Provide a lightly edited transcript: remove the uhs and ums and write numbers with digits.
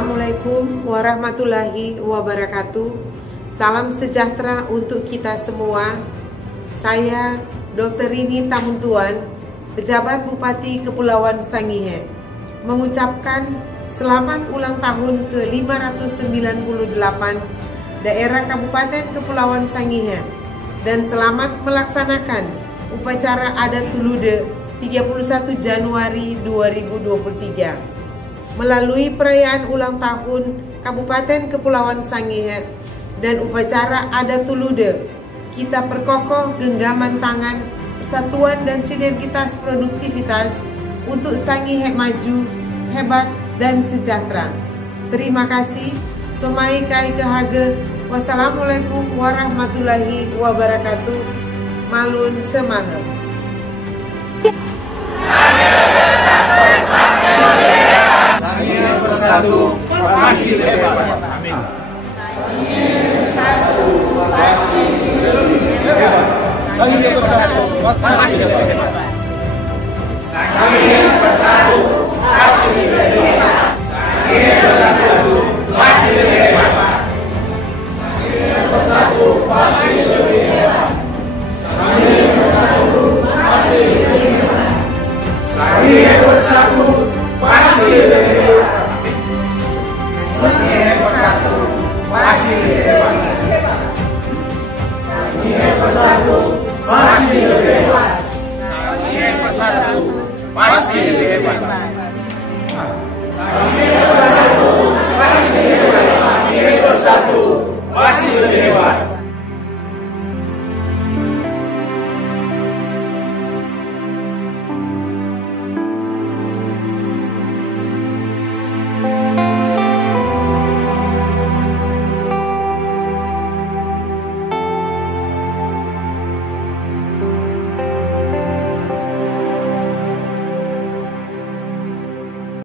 Assalamualaikum warahmatullahi wabarakatuh. Salam sejahtera untuk kita semua. Saya Dr. Rini Tamuntuan, pejabat Bupati Kepulauan Sangihe, mengucapkan selamat ulang tahun ke-598 daerah Kabupaten Kepulauan Sangihe dan selamat melaksanakan upacara adat Tulude 31 Januari 2023. Melalui perayaan ulang tahun Kabupaten Kepulauan Sangihe dan upacara adat Tulude, kita perkokoh genggaman tangan, persatuan dan sinergitas produktivitas untuk Sangihe maju, hebat dan sejahtera. Terima kasih. Somai kai kehage. Wassalamualaikum warahmatullahi wabarakatuh. Malun semahe.